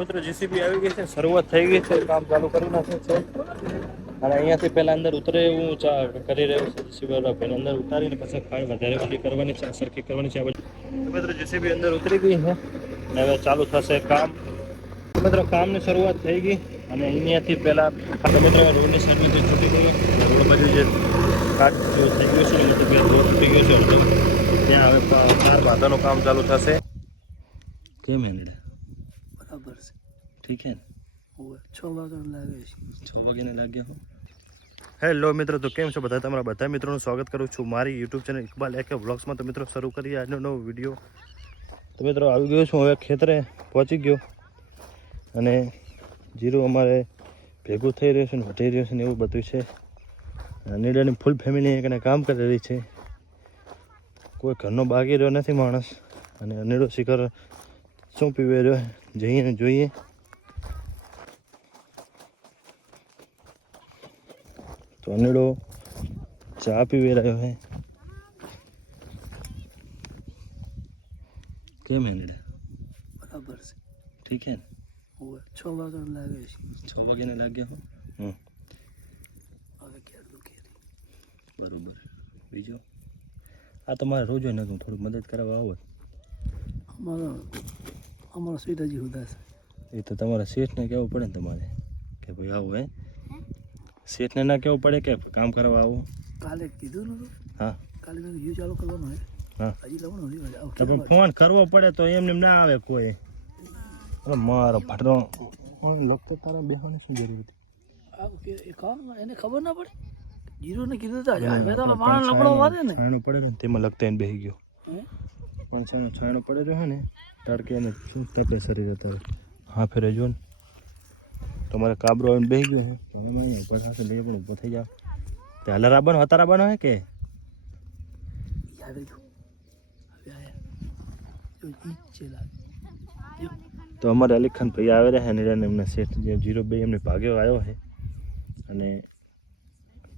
મિત્રો જીસીબી આવી ગઈ છે, શરૂઆત થઈ ગઈ છે, કામ ચાલુ કરી નાખ્યું છે. અને અહીંયાથી પહેલાં અંદર ઉતરે એવું ચા- કરી રહ્યું છે જીસીબી ભાઈને. અંદર ઉતારીને પછી ખાડ વધારે વાલી કરવાની છે સરખી કરવાની છે મિત્રો જીસીબી અંદર ઉતરી ગઈ છે. અને હવે ચાલુ થશે કામ. મિત્રો, કામની શરૂઆત થઈ ગઈ. અને અહીંયાથી પહેલાં મિત્રો રોડની સાઈડમાં તૂટી ગયું રોડ બાજુ જે કાચ જે થઈ ગયું છે એનાથી રોડ તૂટી ગયો છે ત્યાં હવે કાર બાંધવાનું કામ ચાલુ થશે. કેમ હેન્ડ બરાબર છે. ઠીક હે છ વાગ્યા લાગે છે. છ વાગ્યાને લાગ્યા હો. હેલો મિત્રો તો કેમ છો બધા? તમારા બધા મિત્રોનું સ્વાગત કરું છું મારી યુટ્યુબ ચેનલ ઇકબાલ એકે વ્લોગ્સમાં. તો મિત્રો શરૂ કરીએ આજનો નવો વીડિયો તો મિત્રો આવી ગયો છું હવે ખેતરે પહોંચી ગયો. અને જીરું અમારે ભેગું થઈ રહ્યું છે ને વધી રહ્યું છે ને એવું બધું છે. નીડાની ફૂલ ફેમિલી એકને કામ કરી રહી છે. કોઈ ઘરનો બાકી રહ્યો નથી માણસ. અને અનેડો શિખર શું પીવે રહ્યો? જઈએ ને જોઈએ. તો ચા પીવે રહ્યો હે? કેમ હેનેડે બરાબર છે. ઠીક હે છ વાગ્યા લાગે છે. છ વાગ્યાને લાગ્યા હો? હવે ક્યારે દુખે બરોબર. બીજો? આ તમારે રોજો હોય ને હું થોડુંક મદદ કરવા આવો. અમારા અમારા હજી સુધા છે. એ તો તમારા શેઠને કહેવું પડે ને તમારે કે ભાઈ આવો હે. શેઠને ના કહેવું પડે કે કામ કરવા આવું? કાલે કીધું ને હા. કાલે મેં યુ ચાલુ કરવાનો હે. હા. હજી લવણો નહીં હોય. આવું તો ફોન કરવો પડે તો એમને એમ ના આવે કોઈ. અરે મારો ફાટરો લખતો તારા બેહવાની શું જરૂર હતી? એને ખબર ના પડે? જીરો ને કીધું તો માણસ લપડો વારે ને. પડે ને તેમાં લગતા એને બેહી ગયો. હે? પણ છાણો પડે જો ને તડકે અને શું તપે શરીર હતા હા ફેરે જો ને. તમારે કાબરો આવીને બેસી ગયો છે તો હવે અહીંયા ઉપર થશે લઈએ પણ ઊભો થઈ જાવ તે હલાર આવવાનો હતાર આવવાનો હે કે? તો અમારે અલી ખાન ભાઈ આવે રહ્યા ને એને એમના શેઠ જે જીરો બે એમને ભાગ્યો આવ્યો છે અને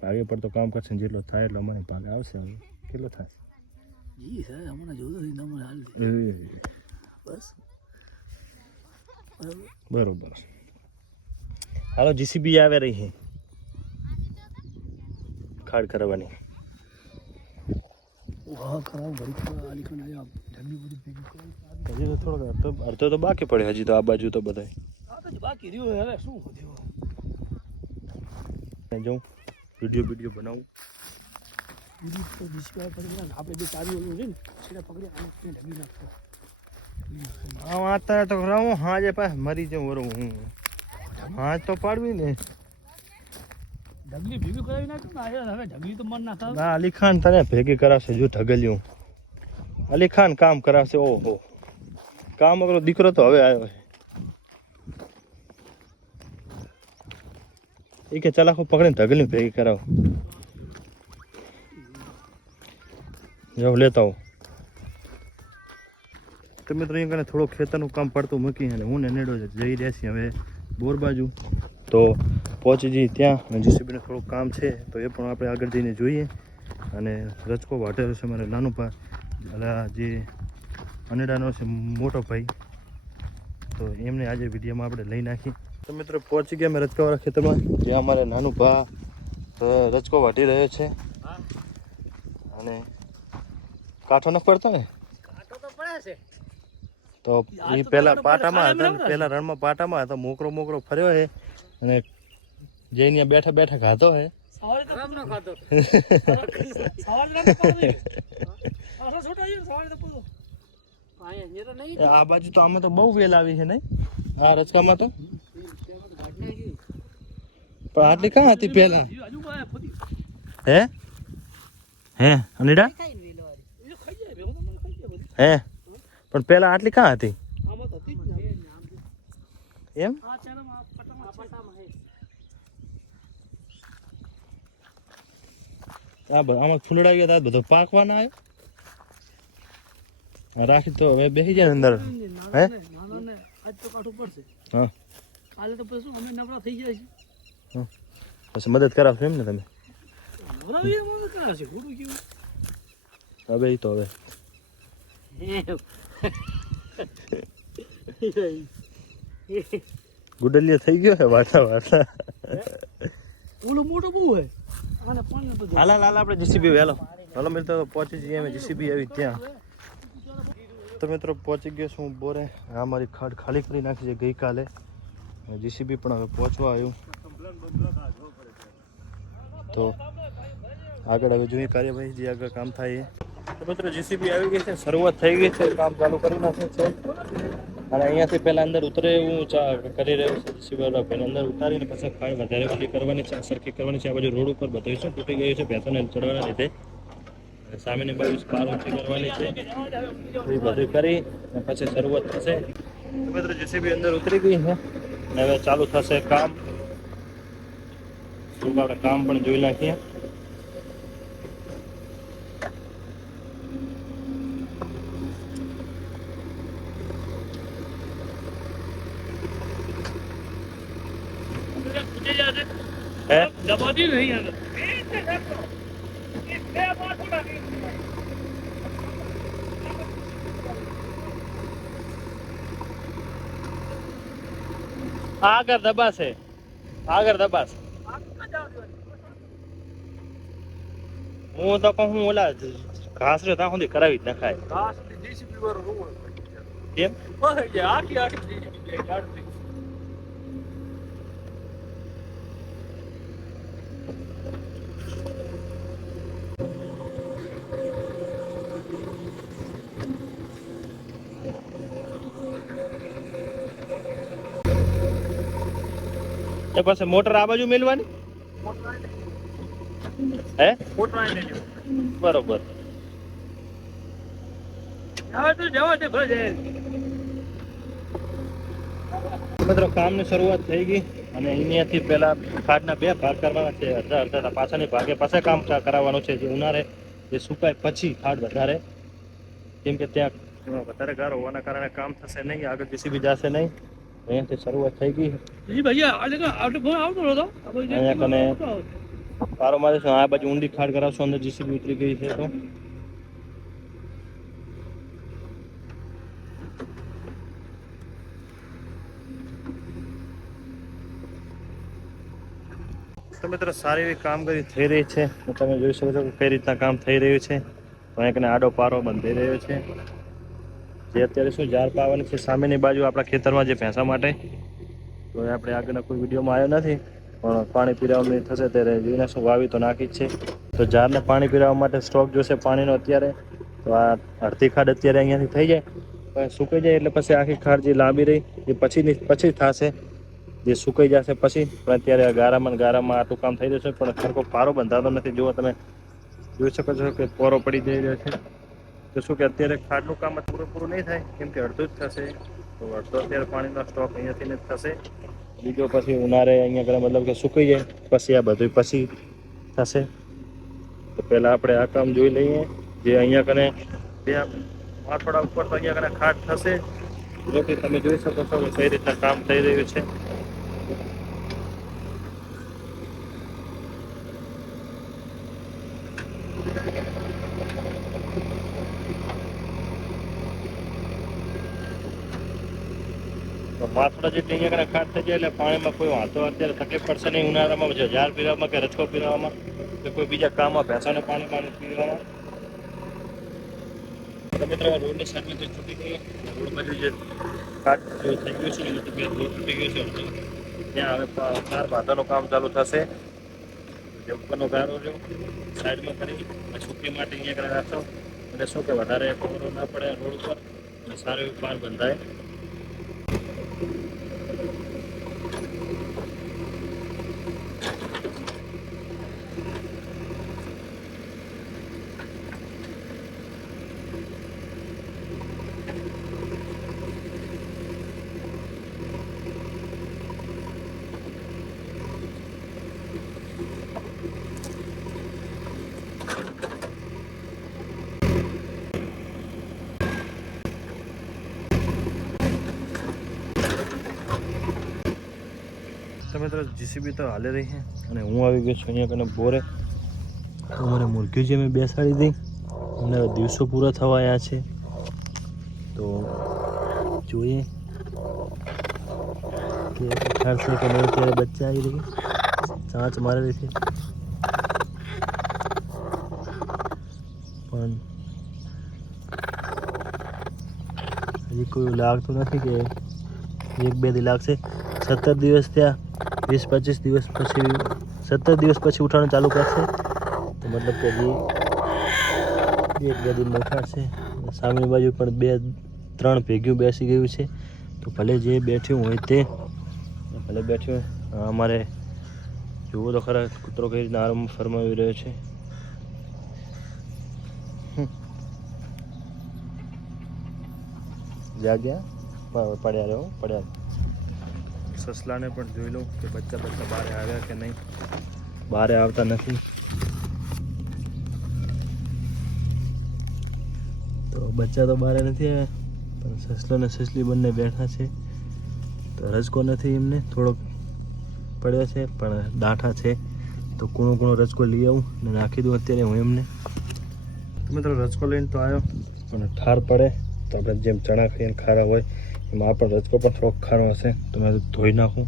ભાગે પર તો કામ કરશે જેટલો થાય એટલો અમારે ભાગે આવશે હવે. કેટલો થાય? જી સાહેબ હમણાં જોતો હતી નંબર હાલ બસ બરાબર. હાલો જીસીબી આવે રહી છે ખાડ કરવાની. બધી હજી તો થોડોક અડધો અડધો તો બાકી પડે હજી તો આ બાજુ તો તો બાકી રહ્યું હવે શું જાઉં વીડિયો વીડિયો બનાવું. બીજી તો બીજી પડી આપણે બે ચાવી ઓલું છે ને સીધા પકડી આને ત્યાં ઢગલી નાખતો હા વાતા તો રહું હાજે પાછ મરી જાઉં વરું હું. હાજ તો પાડવી ને. ઢગલી ભેગી કરાવી નાખ્યું ને હવે ઢગલી તો મન ના થાય ના અલી ખાન તને ભેગી કરાવશે જો ઢગલ્યું. અલી ખાન કામ કરાવશે ઓહો. કામ અગરો દીકરો તો હવે આવ્યો એ કે ચલાખો પકડીને ઢગલી ભેગી કરાવ. જાઉં લેતા આવો. તો મિત્રો અહીંયા કને થોડું ખેતરનું કામ પડતું મૂકી અને હું ને નેડો જઈ રહ્યા છીએ હવે બોર બાજુ. તો પહોંચી જઈએ ત્યાં. જીસીબીનું થોડુંક કામ છે તો એ પણ આપણે આગળ જઈને જોઈએ. અને રચકો વાટેલો છે મારે નાનું પા જે અનેડાનો છે મોટો ભાઈ. તો એમને આજે વિડીયોમાં આપણે લઈ નાખી. તો મિત્રો પહોંચી ગયા અમે રચકાવાળા ખેતરમાં. જ્યાં અમારે નાનું ભા રચકો વાટી રહ્યો છે. અને કાંઠો ન પડતો ને? તો પડે છે. તો એ પેલા પાટામાં હતા ને, પેલા રણમાં પાટામાં હતો મોકરો મોકરો ફર્યો છે અને જઈને બેઠા બેઠા છે ખાતો નહીં. આ બાજુ તો અમે તો બહુ વેલ આવી છે નહીં? આ રચકામાં તો? પણ આટલી ક્યાં હતી પેલા હે? હે અનિડા એ ખાઈ જાય ભેગો તો મને ખાઈ જાય બધી હે? પણ પેલા આટલી ક્યાં હતી? હતી એમ? આ આમાં ફૂલડા ગયા તા બધો પાકવાના આવ્યો. રાખી તો હવે બેસી જાય અંદર. હે? આજ તો કાઢવું પડશે હા. કાલે તો પછી અમે નવરા થઈ જાય છે પછી મદદ કરાવશો. એમ ને તમે હવે એ તો હવે. ગુડલિયા થઈ ગયો હે વાર્તા વાર્તા ઓલો મોટો બહુ હે આને પાણી બધું. હાલ હાલ આપણે જીસીબી વહેલો હાલો. મિત્રો પહોંચી જઈએ અમે જીસીબી આવી ત્યાં. તો મિત્રો પહોંચી ગયો છું બોરે. આ મારી ખાડ ખાલી કરી નાખી છે ગઈકાલે. જીસીબી પણ હવે પહોંચવા આવ્યું. તો આગળ હવે જોઈએ કાર્યવાહી જે આગળ કામ થાય એ. તો મિત્રો જીસીબી આવી ગઈ છે, શરૂઆત થઈ ગઈ છે, કામ ચાલુ કરી નાખ્યું છે. અને અહીંયાથી પહેલા અંદર ઉતરે એવું કરી રહ્યું છે જીસીબી ભાઈને અંદર ઉતારીને પછી ખાઈ વધારે વાળી કરવાની છે સરખી કરવાની છે. આ બાજુ રોડ ઉપર બધું શું તૂટી ગયું છે, ભેંસોને ચડવાના લીધે. સામેની બાજુ કાર ઊંચી કરવાની છે. એ બધું કરી અને પછી શરૂઆત થશે. મિત્રો જેસીબી અંદર ઉતરી ગઈ છે. હવે ચાલુ થશે કામ. કામ પણ જોઈ નાખીએ હે દબાતી નહીં અંદર આગળ દબાશે આગળ દબાશે હું તો કહું હું ઓલા ઘાસ રહ્યો ત્યાં સુધી કરાવી જ નખાય. કેમ? આખી આખી એ પાસે મોટર આ બાજુ મેલવાની? હે? બરોબર. હવે તો જવા દે ભલે. મિત્રો કામની શરૂઆત થઈ ગઈ અને અહીંયાથી પહેલા ખાડના બે ભાગ કરવાના છે. અડધા અડધા પાછળની ભાગે પાસે કામ કરાવવાનું છે. જે ઉનાળે જે સુકાય પછી ખાડ વધારે. કેમ કે ત્યાં વધારે ગારો હોવાના કારણે કામ થશે નહીં આગળ જીસીબી જશે નહીં. અહીંયાથી શરૂઆત થઈ ગઈ. જી ભૈયા આજે કા આવતો આવતો હતો અહીંયા કને. પારો મારીશું આ બાજુ ઊંડી ખાડ કરાવશો અંદર જીસીબી ઉતરી ગઈ છે તો. તો મિત્રો સારી એવી કામગીરી થઈ રહી છે. તમે જોઈ શકો છો કે કઈ રીતના કામ થઈ રહ્યું છે. કને આડો પારો બંધાઈ રહ્યો છે. જે અત્યારે શું ઝાડ પાવાની છે, સામેની બાજુ આપણા ખેતરમાં જે ભેંસા માટે. તો આપણે આગળના કોઈ વિડીયોમાં આવ્યો નથી, પણ પાણી પીરાવવાની થશે ત્યારે જોઈને શું વાવી તો નાખી જ છે. તો ઝાડને પાણી પીરાવવા માટે સ્ટોક જોશે પાણીનો અત્યારે. તો આ અડધી ખાડ અત્યારે અહીંયાથી થઈ જાય. પણ સુકાઈ જાય એટલે પછી આખી ખાડ જે લાંબી રહી, એ પછીની, પછી થશે. જે સુકાઈ જશે પછી, પણ અત્યારે આ ગારામાં ગારામાં આટલું કામ થઈ જશે પણ ખરકો પારો બંધાતો નથી. જુઓ તમે, જોઈ શકો છો કે પોરો પડી જઈ રહ્યો છે. તો શું કે અત્યારે ખાડનું કામ પૂરેપૂરું નહીં થાય? કેમ કે અડધું જ થશે. તો અડધો અત્યારે પાણીનો સ્ટોક અહીંયાથી જ થશે. બીજો પછી ઉનાળે અહીંયા આગળ મતલબ કે સુકાઈ જાય. પછી આ બધું પછી થશે. તો પહેલાં આપણે આ કામ જોઈ લઈએ. જે અહીંયા કને બે માથોડા ઉપર તો અહીંયા કને ખાટ થશે. જો કે તમે જોઈ શકો છો કે કઈ રીતના કામ થઈ રહ્યું છે. તો માથોડા જેટલી અહીંયા કને ખાટ થઈ જાય એટલે પાણીમાં કોઈ વાંધો અત્યારે તકલીફ પડશે નહીં. ઉનાળામાં જો ઝાડ પીવામાં કે રચકો પીવામાં કે કોઈ બીજા કામમાં ભેંસોને પાણી પાણી પીવામાં. તો મિત્રો આ રોડની સાઈડમાં જે તૂટી ગઈ રોડ બાજુ જે કાટ જે થઈ ગયું છે એનું તકલીફ રોડ તૂટી ગયો છે અડધો. ત્યાં હવે પા- કાર બાંધવાનું કામ ચાલુ થશે. જે ઉપરનો ગારો રહ્યો, સાઈડમાં કરી અને છુટ્ટી માટે અહીંયા આગળ રાખો. એટલે શું કે, વધારે કોરો ના પડે રોડ ઉપર, અને સારું એવું પાર બંધાય. તો મિત્રો જીસીબી તો હાલે રહી છે અને હું આવી ગયો છું અહીંયા કને બોરે તો મને મુરઘી જે મેં બેસાડી હતી અમને હવે દિવસો પૂરા થવા આવ્યા છે તો જોઈએ કે ઉઠાડશે કે નહીં ત્યારે બચ્ચા આવી રહી ચાંચ મારેલી છે પણ હજી કોઈ લાગતું નથી કે એક બે દી લાગશે સત્તર દિવસ ત્યાં વીસ પચીસ દિવસ પછી, સત્તર દિવસ પછી ઉઠાણું ચાલુ કરશે. તો મતલબ કે હજી એક બે દિનમાં ઉઠાડશે સામેની બાજુ પણ બે, ત્રણ ભેગ્યું બેસી ગયું છે. તો ભલે જે બેઠ્યું હોય તે, ભલે બેઠ્યું અમારે જુઓ તો ખરા કૂતરો કઈ રીતના આરામ ફરમાવી રહ્યો છે. જાગ્યા? પડ્યા રહ્યો પડ્યા સસલાને પણ જોઈ લઉં કે બચ્ચા બચ્ચા બહાર આવ્યા કે નહીં. બહાર આવતા નથી. તો બચ્ચા તો બહાર નથી આવ્યા પણ સસલો અને સસલી બંને બેઠા છે. તો રજકો નથી એમને થોડોક પડ્યો છે પણ દાંઠા છે. તો કૂણો કૂણો રજકો લઈ આવું ને નાખી દઉં અત્યારે હું એમને. તો મિત્રો રજકો લઈને તો આવ્યો. પણ ઠાર પડે. તો આપણે જેમ ચણા ખાઈએ ને ખારા હોય, એમાં આપણો પણ રજકો પણ થોડોક ખારો હશે. તો મેં ધોઈ નાખું.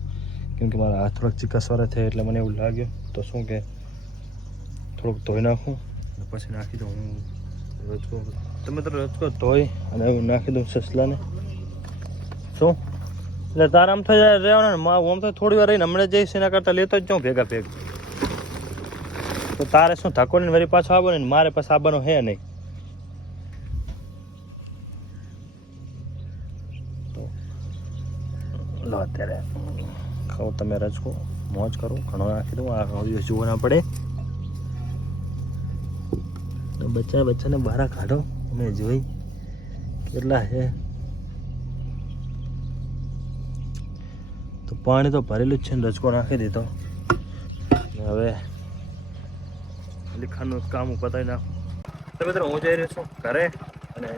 કેમ કે મારા હાથ થોડાક ચીકસવાળા થયા એટલે મને એવું લાગ્યું. તો શું કે, થોડુંક ધોઈ નાખું. પછી નાખી દઉં હું રચકો તમે તો રચકો ધોઈ અને હું નાખી દઉં સસલાને. શું? એટલે તારા આમ થઈ રહેવાનું ને? માં આમ તો થોડી વાર રહીને હમણાં જઈશ, એના કરતાં લેતો જ જાઉં ભેગા ભેગ. તો તારે શું, ધકોડીને વળી પાછો આવવાનો ને મારે પાછો આવવાનો હે નહીં? લો અત્યારે. ખાઓ તમે રજકો. મોજ કરો. ઘણો નાખી દઉં આ દિવસ જોવો ના પડે. બચ્ચા બચ્ચાને બહાર કાઢો. અમે જોઈ કેટલા છે. તો પાણી તો ભરેલું જ છે ને, રજકો નાખી દીધો. હવે લીખાનું કામ પતાવી નાખું. તો મિત્રો, હું જઈ રહ્યો છું ઘરે. અને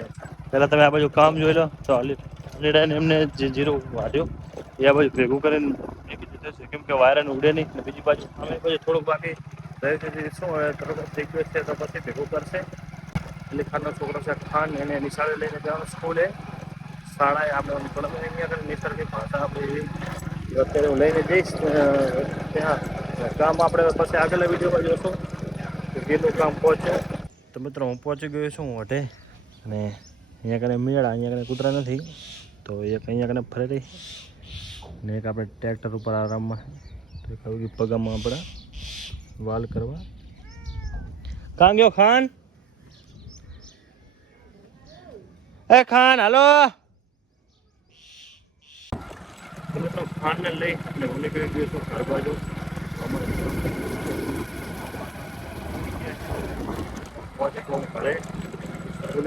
પહેલાં તમે આ બાજુ કામ જોઈ લો. તો અલીડાને એમને જે જીરું વાઢ્યું. એ બાજુ ભેગું કરીને ભેગી દીધું છે કેમ કે વાયરન ઉડે નહીં ને બીજી બાજુ અમે પછી થોડુંક બાકી રહ્યું છે શું હોય ગયું છે તો પછી ભેગું કરશે. અલી ખાનનો છોકરો છે ખાન એને નિશાળે લઈને જવાનું સ્કૂલે. શાળાએ આપણે ભણવા અહીંયા આગળ નિસર્ગિક ભાષા આપણે અત્યારે હું લઈને જઈશ. ત્યાં કામ આપણે પછી આગળના વિડીયોમાં જોશું કે કેટલું કામ પહોંચે. તો મિત્રો હું પહોંચી ગયો છું ઓઢે અને અહીંયા કને મેળા અહીંયા કને કૂતરા નથી. તો એક અહીંયા કને ફરે રહી ને એક આપણે ટ્રેક્ટર ઉપર આરામમાં તો એક આવી પગામાં આપણે વાલ કરવા. કાં ગયો, ખાન. એ ખાન, હાલો. ખાનને લઈ અને હું નીકળી ગયો ઘર બાજુ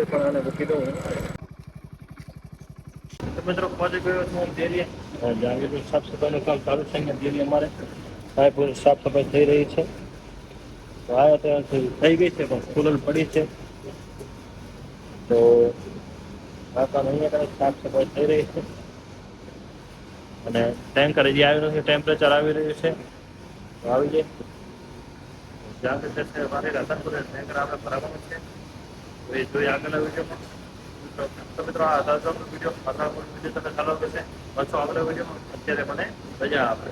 પણ આને મૂકી દઉં. મિત્રો પહોંચી ગયો છું હું ડેરીએ સાફ સફાઈનું કામ ચાલુ છે અહીંયા ડેરી અમારે. સાહેબ સાફ સફાઈ થઈ રહી છે. આ ત્યાં થઈ ગઈ છે, પણ સ્કૂલ પડી છે. તો આ કામ અહીંયા કદાચ સાફ સફાઈ થઈ રહી છે. અને ટેન્કર હજી આવી રહ્યું છે, ટેમ્પરેચર આવી રહ્યું છે. આવી જાય. જ્યાં છે મારે રતનપુર ટેન્કર આપણે ભરાવાનું છે. તો એ જોઈએ આગળના વિડીયોમાં. તો મિત્રો આ વીડિયો વીડિયો તમે ચાલુ છે પાછો આગળ વિડીયોમાં અત્યારે મને રજા આપે.